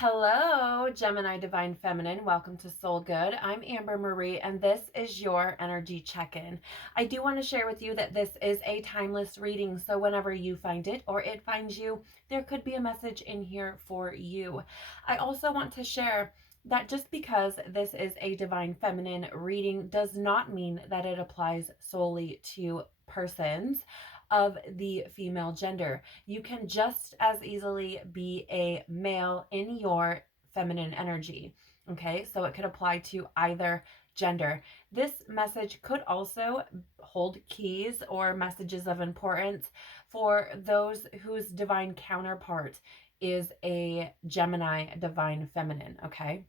Hello, Gemini Divine Feminine. Welcome to Soul Good. I'm Amber Marie, and this is your energy check-in. I do want to share with you that this is a timeless reading, so whenever you find it or it finds you, there could be a message in here for you. I also want to share that just because this is a Divine Feminine reading does not mean that it applies solely to persons of the female gender. You can just as easily be a male in your feminine energy. Okay, so it could apply to either gender. This message could also hold keys or messages of importance for those whose divine counterpart is a Gemini divine feminine. Okay.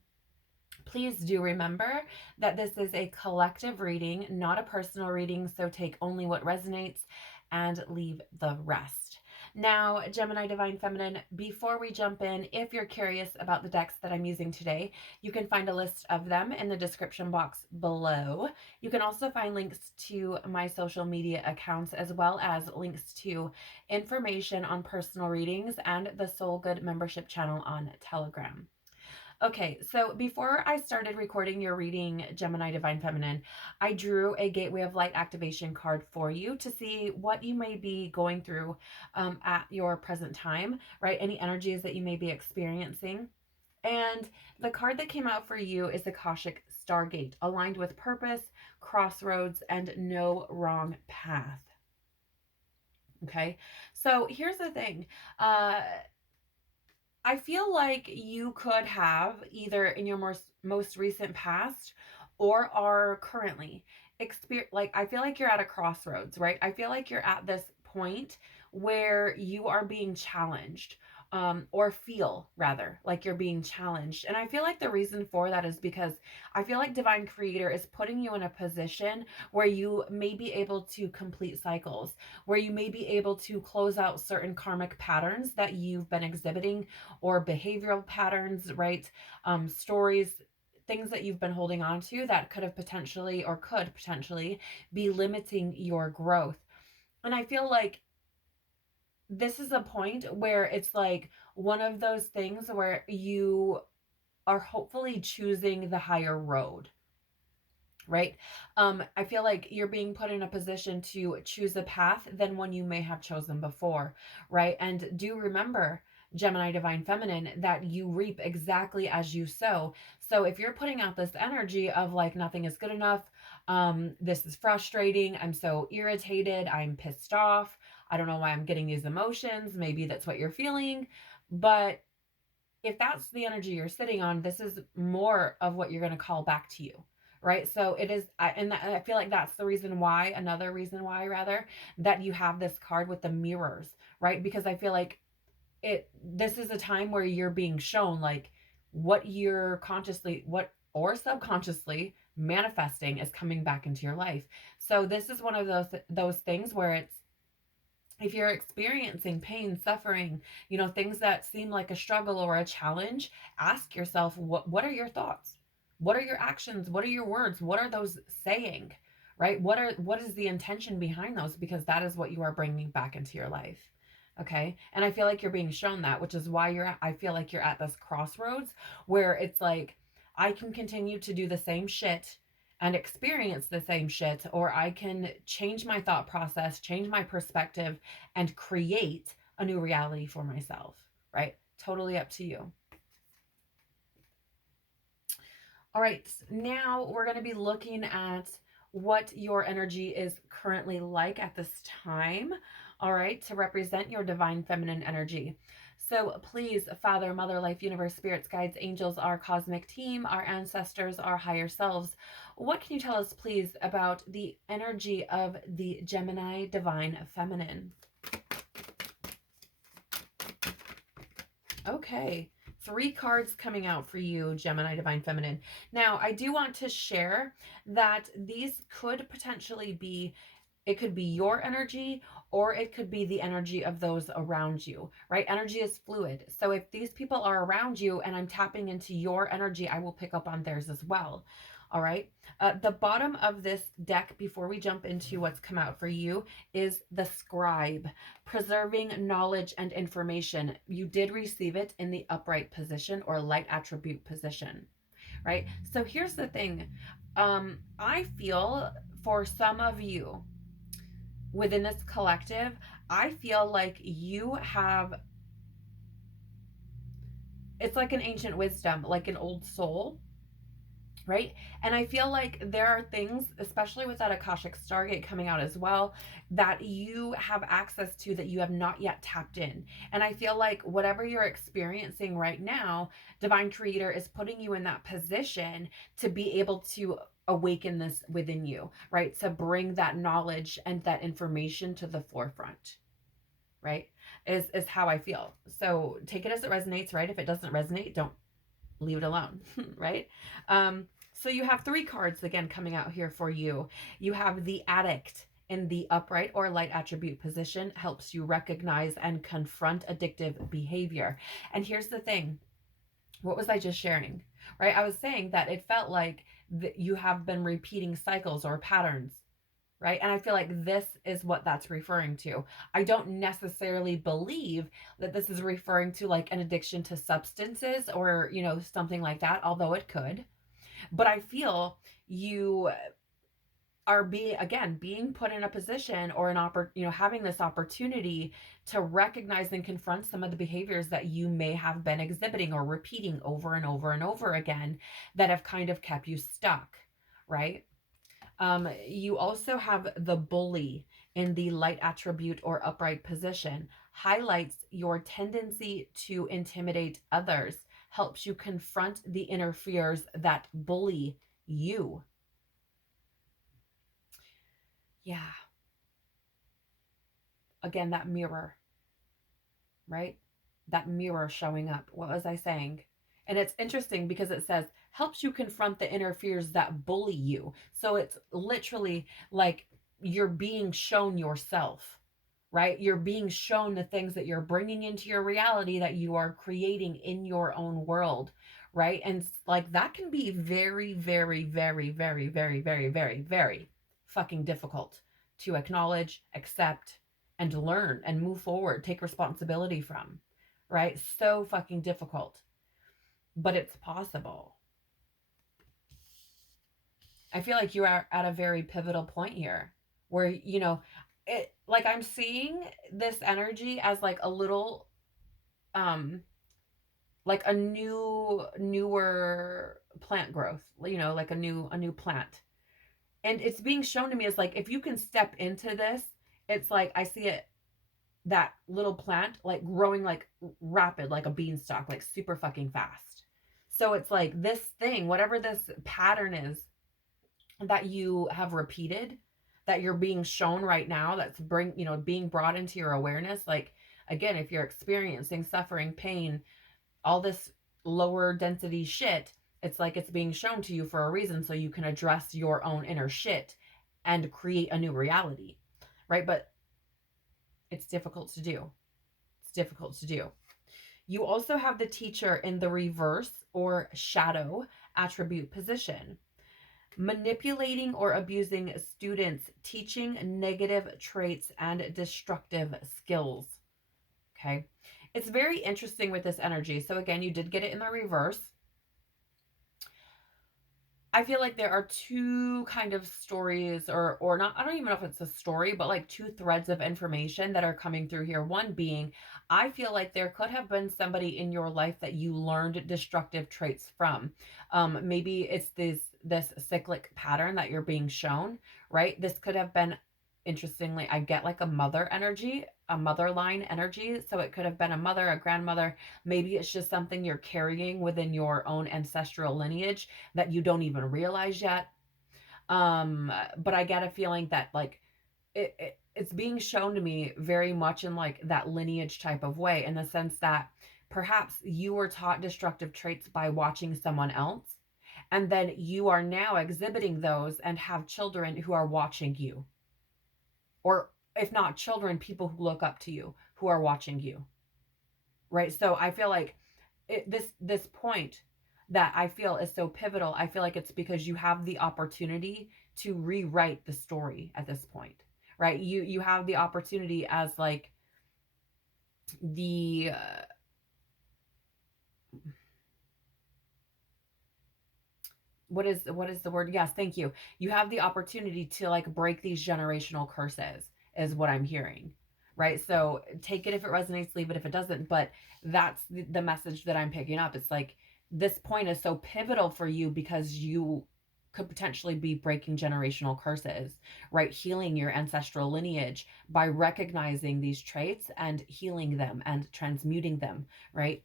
Please do remember that this is a collective reading, not a personal reading, so take only what resonates and leave the rest. Now, Gemini Divine Feminine, before we jump in, if you're curious about the decks that I'm using today, you can find a list of them in the description box below. You can also find links to my social media accounts as well as links to information on personal readings and the Soul Good membership channel on Telegram. Okay, so before I started recording your reading, Gemini Divine Feminine, I drew a Gateway of Light activation card for you to see what you may be going through at your present time, right? Any energies that you may be experiencing. And the card that came out for you is the Akashic Stargate, aligned with purpose, crossroads, and no wrong path. Okay, so here's the thing. I feel like you could have either in your most recent past or are currently like I feel like you're at a crossroads, right? I feel like you're at this point where you are being challenged, or feel rather like you're being challenged. And I feel like the reason for that is because I feel like Divine Creator is putting you in a position where you may be able to complete cycles, where you may be able to close out certain karmic patterns that you've been exhibiting, or behavioral patterns, right? Stories, things that you've been holding on to that could have potentially or could potentially be limiting your growth. And I feel like this is a point where it's like one of those things where you are hopefully choosing the higher road, right? I feel like you're being put in a position to choose a path than one you may have chosen before, right? And do remember, Gemini Divine Feminine, that you reap exactly as you sow. So if you're putting out this energy of like nothing is good enough, this is frustrating, I'm so irritated, I'm pissed off, I don't know why I'm getting these emotions, maybe that's what you're feeling, but if that's the energy you're sitting on, this is more of what you're going to call back to you, right? So it is, and I feel like that's the reason why, another reason why rather, that you have this card with the mirrors, right? Because I feel like this is a time where you're being shown like what you're consciously, what or subconsciously manifesting is coming back into your life. So this is one of those things where it's, if you're experiencing pain, suffering, things that seem like a struggle or a challenge, ask yourself, what are your thoughts? What are your actions? What are your words? What are those saying? Right? What is the intention behind those? Because that is what you are bringing back into your life. Okay? And I feel like you're being shown that, which is why I feel like you're at this crossroads where it's like, I can continue to do the same shit and experience the same shit, or I can change my thought process, change my perspective, and create a new reality for myself, right? Totally up to you. All right, now we're going to be looking at what your energy is currently like at this time, all right, to represent your divine feminine energy. So please, Father, Mother, Life, Universe, Spirits, Guides, Angels, our cosmic team, our ancestors, our higher selves, what can you tell us, please, about the energy of the Gemini divine feminine? Okay, 3 cards coming out for you, Gemini Divine Feminine. Now, I do want to share that these could potentially be, it could be your energy or it could be the energy of those around you, right? Energy is fluid. So if these people are around you and I'm tapping into your energy, I will pick up on theirs as well. All right. The bottom of this deck, before we jump into what's come out for you, is the scribe, preserving knowledge and information. You did receive it in the upright position or light attribute position, right? So here's the thing. I feel for some of you within this collective, I feel like you have, it's like an ancient wisdom, like an old soul, right? And I feel like there are things, especially with that Akashic Stargate coming out as well, that you have access to that you have not yet tapped in. And I feel like whatever you're experiencing right now, Divine Creator is putting you in that position to be able to awaken this within you, right? To bring that knowledge and that information to the forefront, right? Is how I feel. So take it as it resonates, right? If it doesn't resonate, don't leave it alone, right? So you have 3 cards again coming out here for you. You have the addict in the upright or light attribute position, helps you recognize and confront addictive behavior. And here's the thing. What was I just sharing? Right? I was saying that it felt like you have been repeating cycles or patterns, right? And I feel like this is what that's referring to. I don't necessarily believe that this is referring to like an addiction to substances or, something like that, although it could. But I feel you are being put in a position or having this opportunity to recognize and confront some of the behaviors that you may have been exhibiting or repeating over and over and over again that have kind of kept you stuck, right? You also have the bully in the light attribute or upright position, highlights your tendency to intimidate others, helps you confront the inner fears that bully you. Yeah. Again, that mirror, right? That mirror showing up. What was I saying? And it's interesting because it says helps you confront the inner fears that bully you. So it's literally like you're being shown yourself, right? You're being shown the things that you're bringing into your reality that you are creating in your own world, right? And like that can be very, very, very, very, very, very, very, very fucking difficult to acknowledge, accept, and learn and move forward, take responsibility from, right? So fucking difficult, but it's possible. I feel like you are at a very pivotal point here where, it like I'm seeing this energy as like a little, like a newer plant growth, like a new plant. And it's being shown to me as like, if you can step into this, it's like, I see it, that little plant, like growing like rapid, like a beanstalk, like super fucking fast. So it's like this thing, whatever this pattern is that you have repeated, that you're being shown right now, that's being brought into your awareness. Like, again, if you're experiencing suffering, pain, all this lower density shit, it's like it's being shown to you for a reason so you can address your own inner shit and create a new reality, right? But it's difficult to do. It's difficult to do. You also have the teacher in the reverse or shadow attribute position, manipulating or abusing students, teaching negative traits and destructive skills. Okay. It's very interesting with this energy. So again, you did get it in the reverse. I feel like there are 2 kind of stories or not, I don't even know if it's a story, but like 2 threads of information that are coming through here. One being, I feel like there could have been somebody in your life that you learned destructive traits from. Maybe it's this cyclic pattern that you're being shown, right? This could have been, interestingly, I get like a mother energy, a mother line energy. So it could have been a mother, a grandmother. Maybe it's just something you're carrying within your own ancestral lineage that you don't even realize yet. But I get a feeling that like it's being shown to me very much in like that lineage type of way, in the sense that perhaps you were taught destructive traits by watching someone else, and then you are now exhibiting those and have children who are watching you. Or if not children, people who look up to you, who are watching you, right? So I feel like this point, that I feel is so pivotal. I feel like it's because you have the opportunity to rewrite the story at this point, right? You have the opportunity as like the what is the word? Yes, thank you. You have the opportunity to like break these generational curses is what I'm hearing. Right? So take it if it resonates, leave it if it doesn't, but that's the message that I'm picking up. It's like this point is so pivotal for you because you could potentially be breaking generational curses, right? Healing your ancestral lineage by recognizing these traits and healing them and transmuting them, right?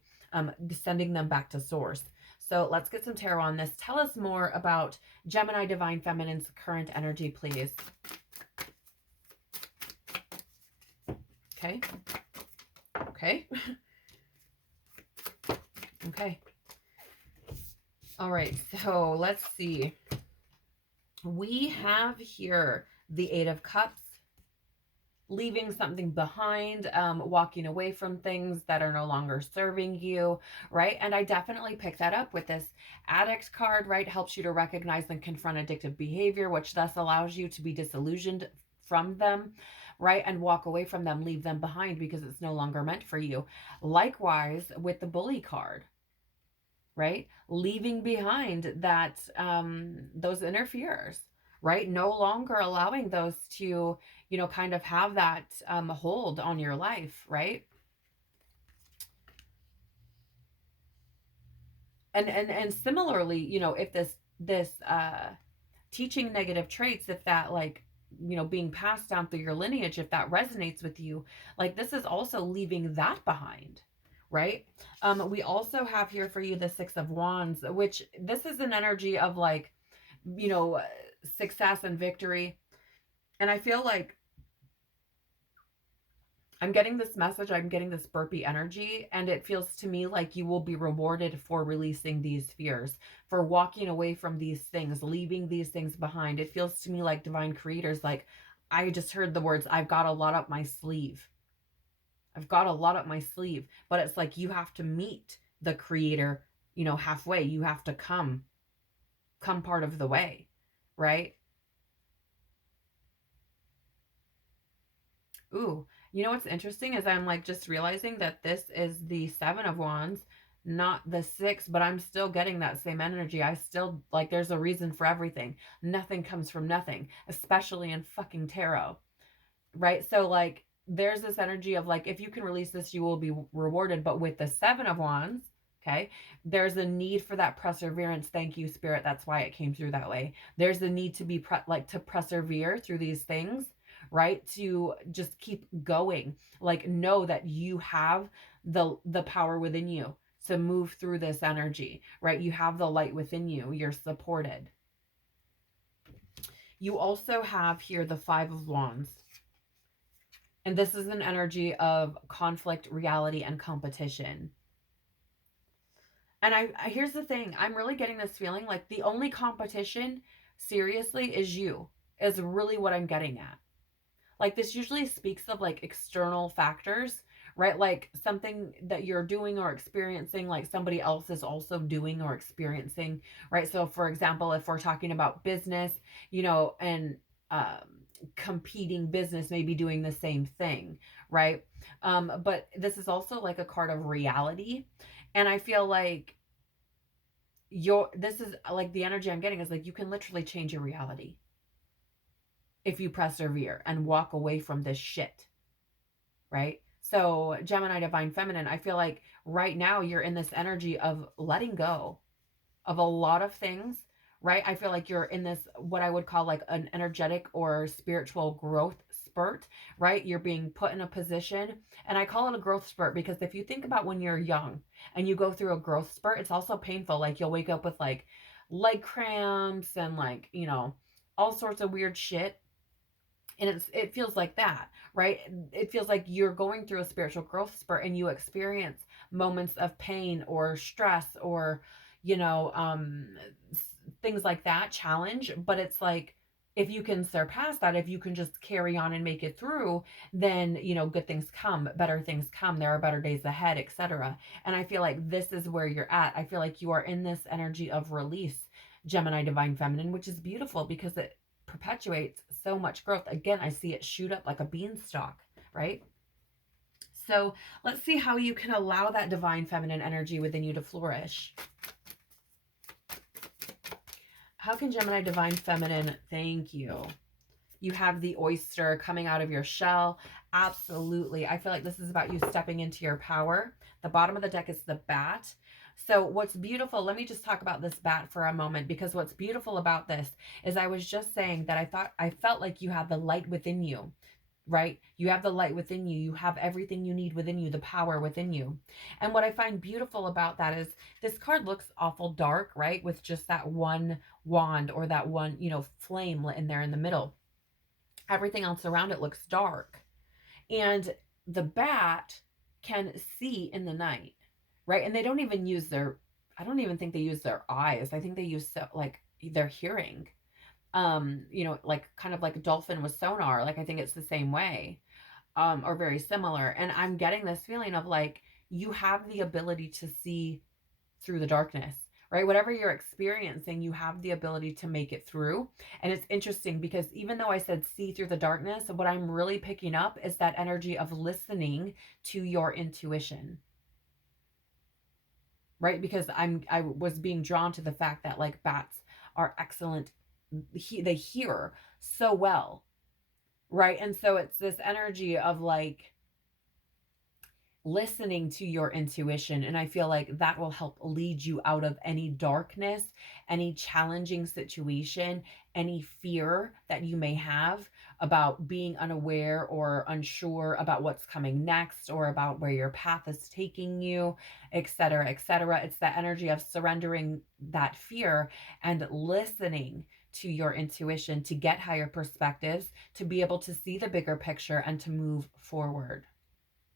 Sending them back to source. So let's get some tarot on this. Tell us more about Gemini Divine Feminine's current energy, please. Okay. Okay. Okay. All right. So let's see. We have here the Eight of Cups, leaving something behind, walking away from things that are no longer serving you, right? And I definitely pick that up with this Addict card, right? Helps you to recognize and confront addictive behavior, which thus allows you to be disillusioned from them, right? And walk away from them, leave them behind because it's no longer meant for you. Likewise with the Bully card, right? Leaving behind that, those interferers, right? No longer allowing those to, you know, kind of have that hold on your life, right? And similarly, you know, if this teaching negative traits, if that like, you know, being passed down through your lineage, if that resonates with you, like this is also leaving that behind, right? We also have here for you the Six of Wands, which this is an energy of like, you know, success and victory. And I feel like I'm getting this message, I'm getting this burpee energy, and it feels to me like you will be rewarded for releasing these fears, for walking away from these things, leaving these things behind. It feels to me like divine creators, like I just heard the words, I've got a lot up my sleeve. I've got a lot up my sleeve, but it's like you have to meet the creator, you know, halfway. You have to come part of the way, right? Ooh, you know what's interesting is I'm like just realizing that this is the Seven of Wands, not the Six, but I'm still getting that same energy. I still like there's a reason for everything. Nothing comes from nothing, especially in fucking tarot, right? So like there's this energy of like if you can release this, you will be rewarded. But with the Seven of Wands, okay, there's a need for that perseverance. Thank you, Spirit. That's why it came through that way. There's a need to be like to persevere through these things, right? To just keep going. Like know that you have the power within you to move through this energy, right? You have the light within you. You're supported. You also have here the Five of Wands. And this is an energy of conflict, reality, and competition. And here's the thing. I'm really getting this feeling like the only competition, seriously, is you. Is really what I'm getting at. Like this usually speaks of like external factors, right? Like something that you're doing or experiencing, like somebody else is also doing or experiencing, right? So for example, if we're talking about business, you know, and competing business may be doing the same thing, right? But this is also like a card of reality. And I feel like this is like the energy I'm getting is like you can literally change your reality if you persevere and walk away from this shit, right? So Gemini Divine Feminine, I feel like right now you're in this energy of letting go of a lot of things, right? I feel like you're in this, what I would call like an energetic or spiritual growth spurt, right? You're being put in a position, and I call it a growth spurt because if you think about when you're young and you go through a growth spurt, it's also painful. Like you'll wake up with like leg cramps and like, you know, all sorts of weird shit. And it feels like that, right? It feels like you're going through a spiritual growth spurt and you experience moments of pain or stress or, you know, things like that, challenge. But it's like if you can surpass that, if you can just carry on and make it through, then, good things come, better things come, there are better days ahead, etc. And I feel like this is where you're at. I feel like you are in this energy of release, Gemini divine feminine, which is beautiful because it perpetuates so much growth. Again, I see it shoot up like a beanstalk, right? So let's see how you can allow that divine feminine energy within you to flourish. How can Gemini divine feminine, thank you. You have the oyster coming out of your shell. Absolutely. I feel like this is about you stepping into your power. The bottom of the deck is the bat. So what's beautiful, let me just talk about this bat for a moment, because what's beautiful about this is I was just saying that I felt like you had the light within you, right? You have the light within you. You have everything you need within you, the power within you. And what I find beautiful about that is this card looks awful dark, right? With just that one wand or that one, flame lit in there in the middle. Everything else around it looks dark. And the bat can see in the night, right? And they don't even use I don't even think they use their eyes. I think they use like their hearing. Like kind of like a dolphin with sonar. Like I think it's the same way, or very similar. And I'm getting this feeling of like you have the ability to see through the darkness, right? Whatever you're experiencing, you have the ability to make it through. And it's interesting because even though I said see through the darkness, what I'm really picking up is that energy of listening to your intuition, right? Because I was being drawn to the fact that like bats are excellent. They hear so well, right? And so it's this energy of like listening to your intuition. And I feel like that will help lead you out of any darkness, any challenging situation, any fear that you may have about being unaware or unsure about what's coming next or about where your path is taking you, etc., etc. It's that energy of surrendering that fear and listening to your intuition to get higher perspectives, to be able to see the bigger picture and to move forward.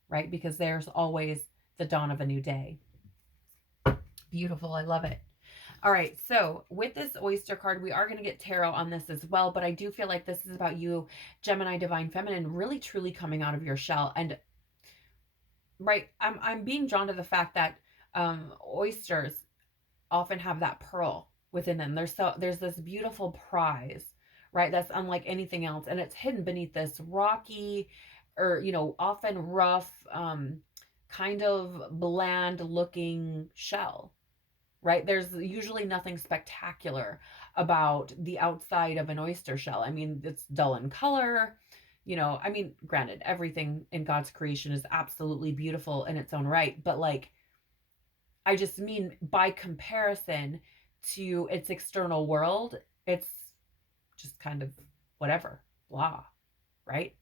Right? Because there's always the dawn of a new day. Beautiful. I love it. All right. So with this oyster card, we are going to get tarot on this as well. But I do feel like this is about you, Gemini divine feminine, really truly coming out of your shell. And right, I'm being drawn to the fact that oysters often have that pearl within them. There's this beautiful prize, right? That's unlike anything else. And it's hidden beneath this rocky, or often rough, kind of bland looking shell, right? There's usually nothing spectacular about the outside of an oyster shell. I mean, it's dull in color. I mean, granted, everything in God's creation is absolutely beautiful in its own right, but like, I just mean by comparison to its external world, it's just kind of whatever, blah, right?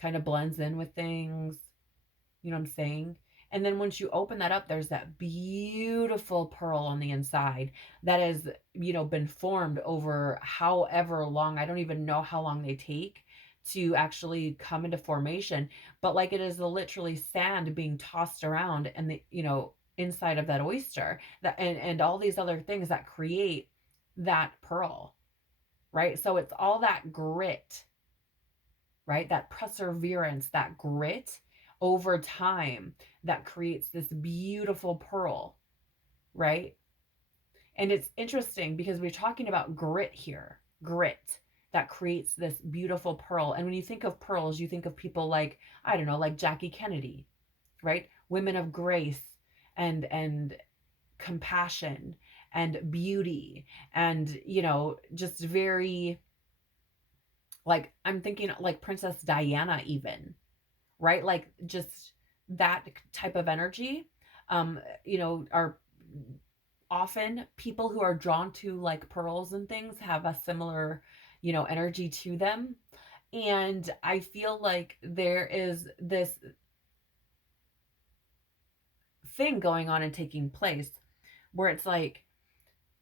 Kind of blends in with things. You know what I'm saying? And then once you open that up, there's that beautiful pearl on the inside that has, been formed over however long. I don't even know how long they take to actually come into formation. But like it is literally sand being tossed around and the, inside of that oyster that and all these other things that create that pearl, right? So it's all that grit, right? That perseverance, that grit over time that creates this beautiful pearl, right? And it's interesting because we're talking about grit here, grit that creates this beautiful pearl. And when you think of pearls, you think of people like, I don't know, like Jackie Kennedy, right? Women of grace and compassion and beauty and, just very, like, I'm thinking like Princess Diana even, right? Like just that type of energy, are often people who are drawn to like pearls and things have a similar, energy to them. And I feel like there is this thing going on and taking place where it's like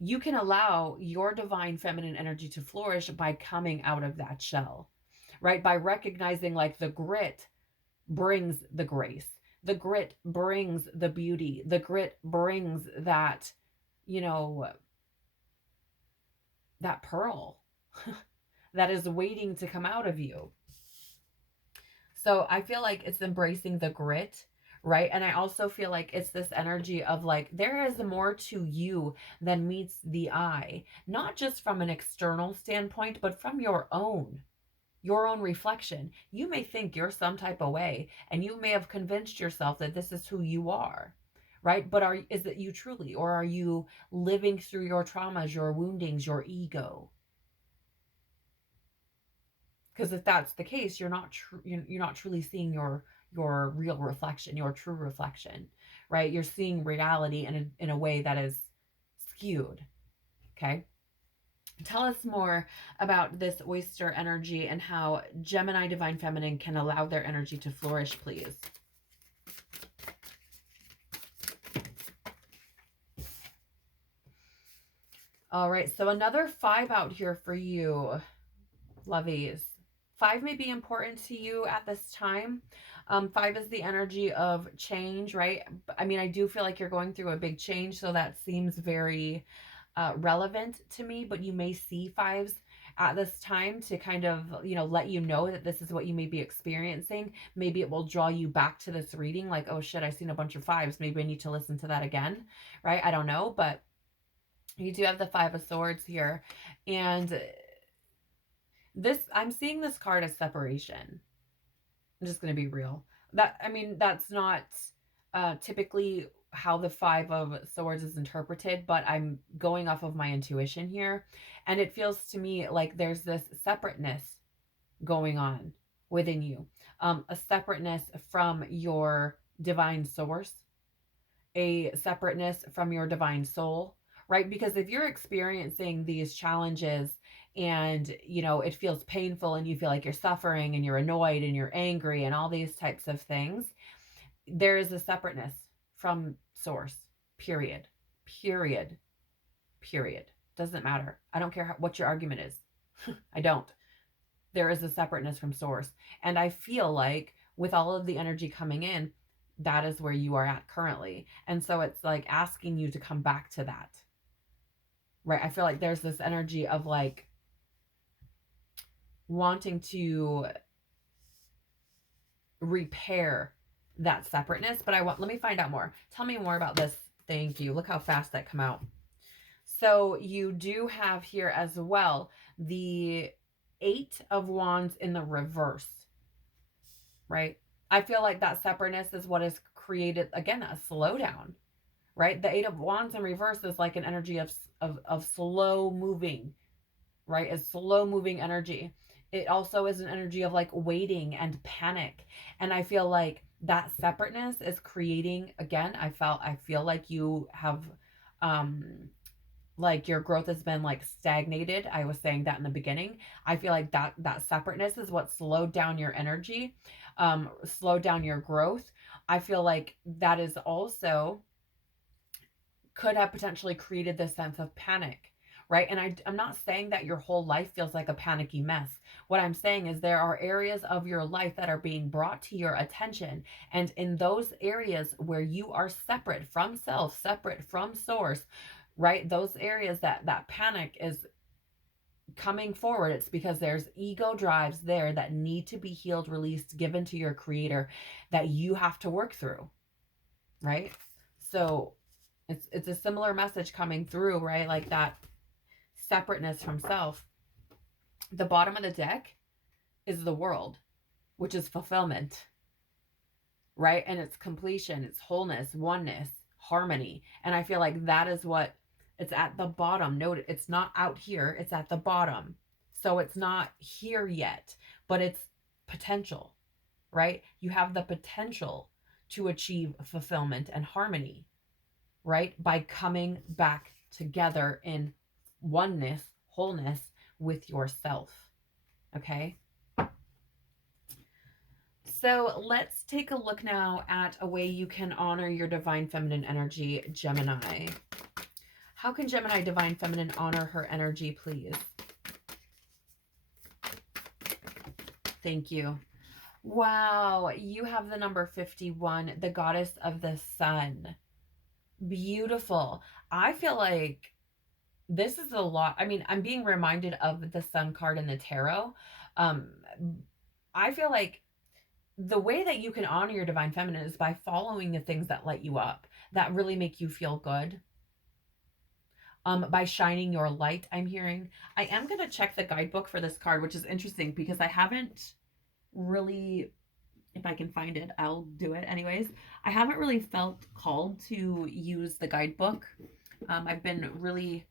you can allow your divine feminine energy to flourish by coming out of that shell, right? By recognizing like the grit brings the grace. The grit brings the beauty. The grit brings that, that pearl. that is waiting to come out of you. So I feel like it's embracing the grit, right? And I also feel like it's this energy of like, there is more to you than meets the eye, not just from an external standpoint, but from your own reflection. You may think you're some type of way, and you may have convinced yourself that this is who you are, right? But is it you truly, or are you living through your traumas, your woundings, your ego? Because if that's the case, you're not truly seeing your real reflection, your true reflection, right? You're seeing reality in a way that is skewed. Okay. Tell us more about this oyster energy and how Gemini Divine Feminine can allow their energy to flourish, please. All right, so another 5 out here for you, lovies. 5 may be important to you at this time. 5 is the energy of change, right? I mean, I do feel like you're going through a big change, so that seems very relevant to me, but you may see 5s at this time to kind of, let you know that this is what you may be experiencing. Maybe it will draw you back to this reading like, oh shit, I've seen a bunch of 5s. Maybe I need to listen to that again, right? I don't know, but you do have the 5 of Swords here. And I'm seeing this card as separation. I'm just going to be real. That's not typically how the 5 of Swords is interpreted, but I'm going off of my intuition here. And it feels to me like there's this separateness going on within you, a separateness from your divine source, a separateness from your divine soul, right? Because if you're experiencing these challenges and, it feels painful and you feel like you're suffering and you're annoyed and you're angry and all these types of things, there is a separateness from source, period, period, period. Doesn't matter. I don't care what your argument is. I don't. There is a separateness from source. And I feel like with all of the energy coming in, that is where you are at currently. And so it's like asking you to come back to that, right? I feel like there's this energy of like wanting to repair that separateness, but let me find out more. Tell me more about this. Thank you. Look how fast that come out. So you do have here as well the 8 of Wands in the reverse, right? I feel like that separateness is what has created, again, a slowdown, right? The 8 of Wands in reverse is like an energy of slow moving, right? A slow moving energy. It also is an energy of like waiting and panic. And I feel like that separateness is creating, again, I feel like you have, like your growth has been like stagnated. I was saying that in the beginning. I feel like that separateness is what slowed down your energy, slowed down your growth. I feel like that is also could have potentially created this sense of panic, right? And I'm not saying that your whole life feels like a panicky mess. What I'm saying is there are areas of your life that are being brought to your attention. And in those areas where you are separate from self, separate from source, right? Those areas that panic is coming forward, it's because there's ego drives there that need to be healed, released, given to your creator that you have to work through, right? So it's a similar message coming through, right? Like that separateness from self. The bottom of the deck is the world, which is fulfillment, right? And it's completion, it's wholeness, oneness, harmony. And I feel like that is what it's at the bottom. Note, it's not out here, it's at the bottom. So it's not here yet, but it's potential, right? You have the potential to achieve fulfillment and harmony, right? By coming back together in oneness, wholeness with yourself. Okay? So let's take a look now at a way you can honor your divine feminine energy, Gemini. How can Gemini divine feminine honor her energy, please? Thank you. Wow, you have the number 51, the goddess of the sun. Beautiful. I feel like this is a lot. I mean, I'm being reminded of the Sun card in the tarot. Um, I feel like the way that you can honor your divine feminine is by following the things that light you up, that really make you feel good. By shining your light, I'm hearing. I am going to check the guidebook for this card, which is interesting because I haven't really, if I can find it, I'll do it anyways. I haven't really felt called to use the guidebook. I've been really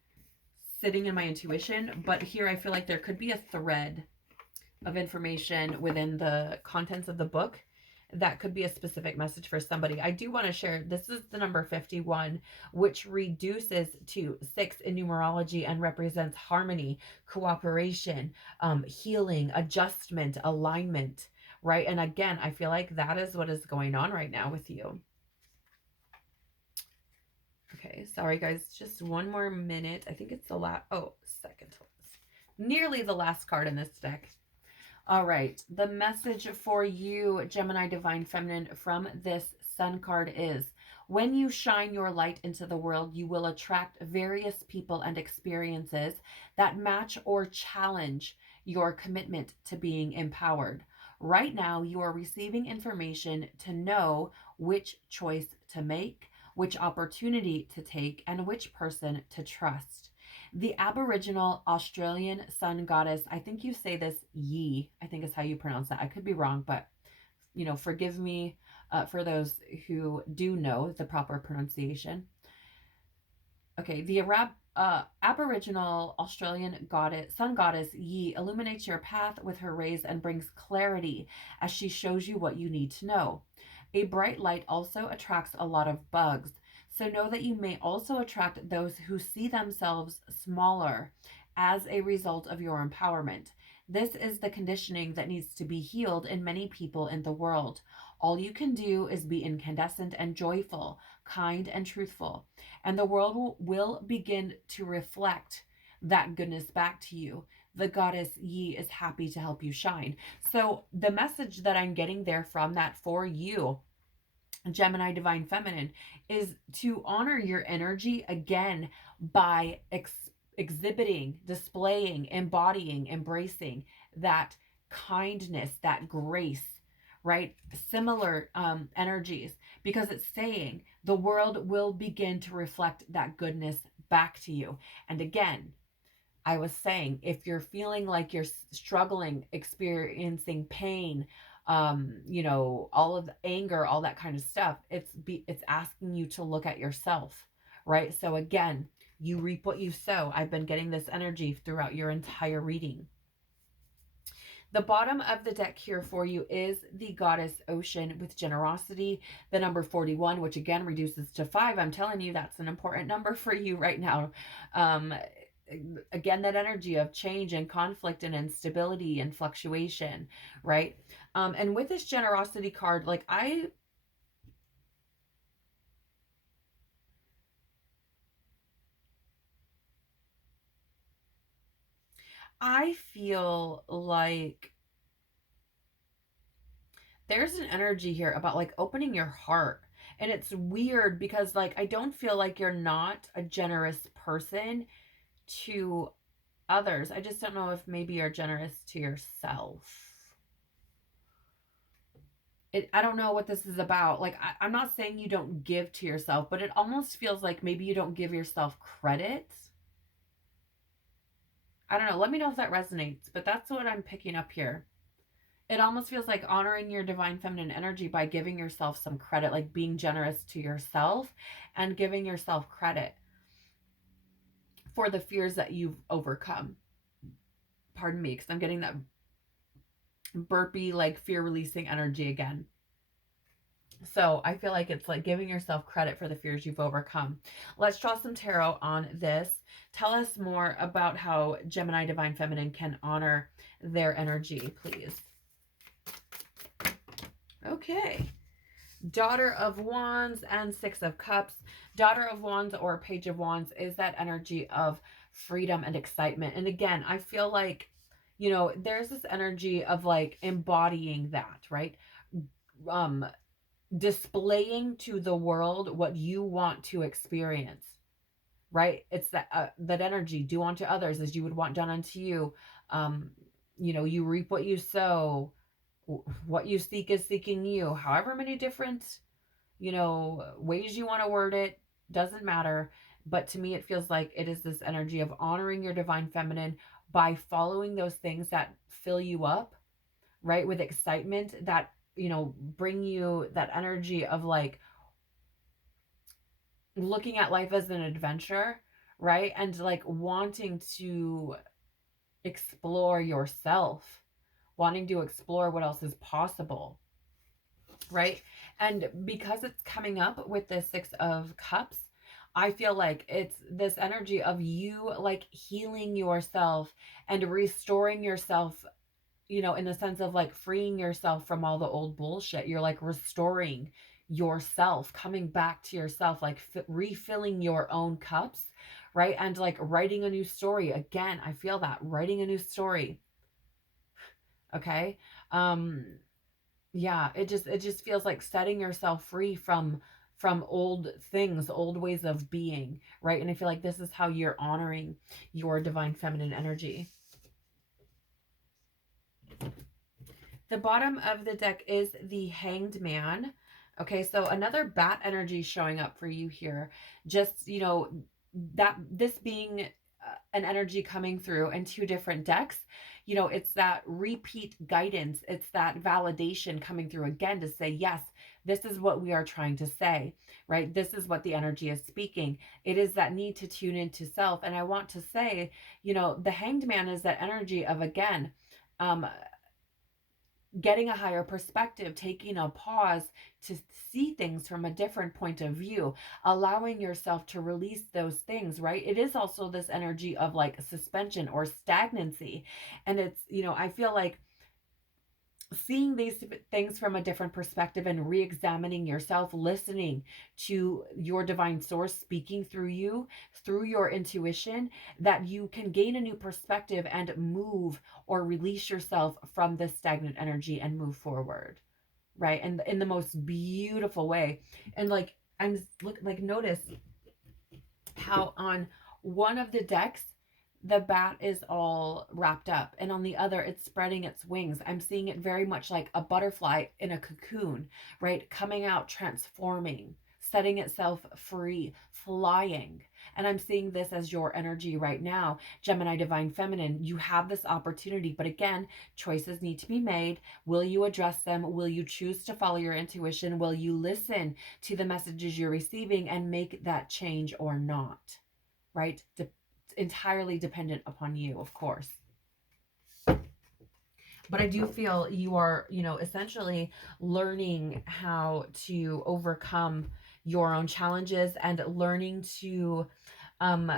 sitting in my intuition, but here I feel like there could be a thread of information within the contents of the book that could be a specific message for somebody. I do want to share, this is the number 51, which reduces to 6 in numerology and represents harmony, cooperation, healing, adjustment, alignment, right? And again, I feel like that is what is going on right now with you. Okay, sorry guys, just one more minute. I think it's the last, second to last. Nearly the last card in this deck. All right, the message for you, Gemini Divine Feminine, from this Sun card is, when you shine your light into the world, you will attract various people and experiences that match or challenge your commitment to being empowered. Right now, you are receiving information to know which choice to make, which opportunity to take, and which person to trust. The Aboriginal Australian sun goddess, I think you say this Yi, I think is how you pronounce that. I could be wrong, but forgive me for those who do know the proper pronunciation. Okay, the Aboriginal Australian sun goddess Yi illuminates your path with her rays and brings clarity as she shows you what you need to know. A bright light also attracts a lot of bugs, so know that you may also attract those who see themselves smaller as a result of your empowerment. This is the conditioning that needs to be healed in many people in the world. All you can do is be incandescent and joyful, kind and truthful, and the world will begin to reflect that goodness back to you. The goddess Yi is happy to help you shine. So the message that I'm getting there from that for you, Gemini Divine Feminine, is to honor your energy again by exhibiting, displaying, embodying, embracing that kindness, that grace, right? Similar energies, because it's saying the world will begin to reflect that goodness back to you. And again, I was saying, if you're feeling like you're struggling, experiencing pain, all of the anger, all that kind of stuff, it's asking you to look at yourself, right? So again, you reap what you sow. I've been getting this energy throughout your entire reading. The bottom of the deck here for you is the Goddess Ocean with generosity, the number 41, which again reduces to 5. I'm telling you, that's an important number for you right now. Again, that energy of change and conflict and instability and fluctuation, right? And with this generosity card, like I feel like there's an energy here about like opening your heart. And it's weird because like I don't feel like you're not a generous person to others. I just don't know if maybe you're generous to yourself. I don't know what this is about. Like, I'm not saying you don't give to yourself, but it almost feels like maybe you don't give yourself credit. I don't know. Let me know if that resonates, but that's what I'm picking up here. It almost feels like honoring your divine feminine energy by giving yourself some credit, like being generous to yourself and giving yourself credit for the fears that you've overcome. Pardon me, because I'm getting that burpy, like fear releasing energy again. So I feel like it's like giving yourself credit for the fears you've overcome. Let's draw some tarot on this. Tell us more about how Gemini Divine Feminine can honor their energy, please. Okay. Daughter of Wands and Six of Cups. Daughter of Wands or Page of Wands is that energy of freedom and excitement. And again, I feel like, there's this energy of like embodying that, right? Displaying to the world what you want to experience, right? It's that energy, do unto others as you would want done unto you. Um, you reap what you sow. What you seek is seeking you. However many different, ways you want to word it, doesn't matter. But to me, it feels like it is this energy of honoring your divine feminine by following those things that fill you up, right? With excitement that, bring you that energy of like looking at life as an adventure, right? And like wanting to explore yourself, wanting to explore what else is possible, right? And because it's coming up with the Six of Cups, I feel like it's this energy of you like healing yourself and restoring yourself, in the sense of like freeing yourself from all the old bullshit. You're like restoring yourself, coming back to yourself, like refilling your own cups, right? And like writing a new story. Again, I feel that writing a new story. Okay. Um, yeah, it just feels like setting yourself free from old things, old ways of being, right? And I feel like this is how you're honoring your divine feminine energy. The bottom of the deck is the Hanged Man. Okay, so another bat energy showing up for you here. Just, that this being an energy coming through in two different decks, it's that repeat guidance. It's that validation coming through again to say, yes, this is what we are trying to say, right? This is what the energy is speaking. It is that need to tune into self. And I want to say, the Hanged Man is that energy of, again, um, getting a higher perspective, taking a pause to see things from a different point of view, allowing yourself to release those things, right? It is also this energy of like suspension or stagnancy. And it's, I feel like seeing these things from a different perspective and re-examining yourself, listening to your divine source speaking through you, through your intuition, that you can gain a new perspective and move or release yourself from this stagnant energy and move forward, right? And in the most beautiful way. And like notice how on one of the decks the bat is all wrapped up, and on the other it's spreading its wings. I'm seeing it very much like a butterfly in a cocoon, right? Coming out, transforming, setting itself free, flying. And I'm seeing this as your energy right now, Gemini divine feminine. You have this opportunity, but again, choices need to be made. Will you address them? Will you choose to follow your intuition? Will you listen to the messages you're receiving and make that change or not, right? Entirely dependent upon you, of course. But I do feel you are, essentially learning how to overcome your own challenges and learning to um,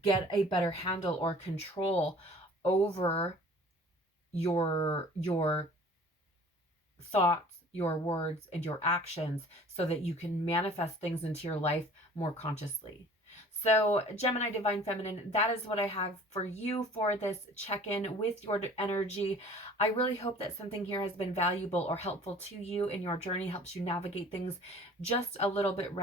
get a better handle or control over your thoughts, your words, and your actions so that you can manifest things into your life more consciously. So, Gemini Divine Feminine, that is what I have for you for this check-in with your energy. I really hope that something here has been valuable or helpful to you in your journey, helps you navigate things just a little bit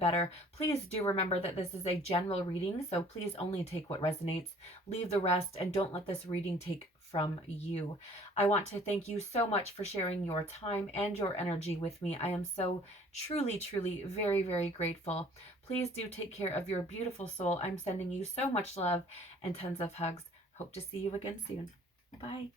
better. Please do remember that this is a general reading, so please only take what resonates, leave the rest, and don't let this reading take from you. I want to thank you so much for sharing your time and your energy with me. I am so truly, truly, very, very grateful. Please do take care of your beautiful soul. I'm sending you so much love and tons of hugs. Hope to see you again soon. Bye.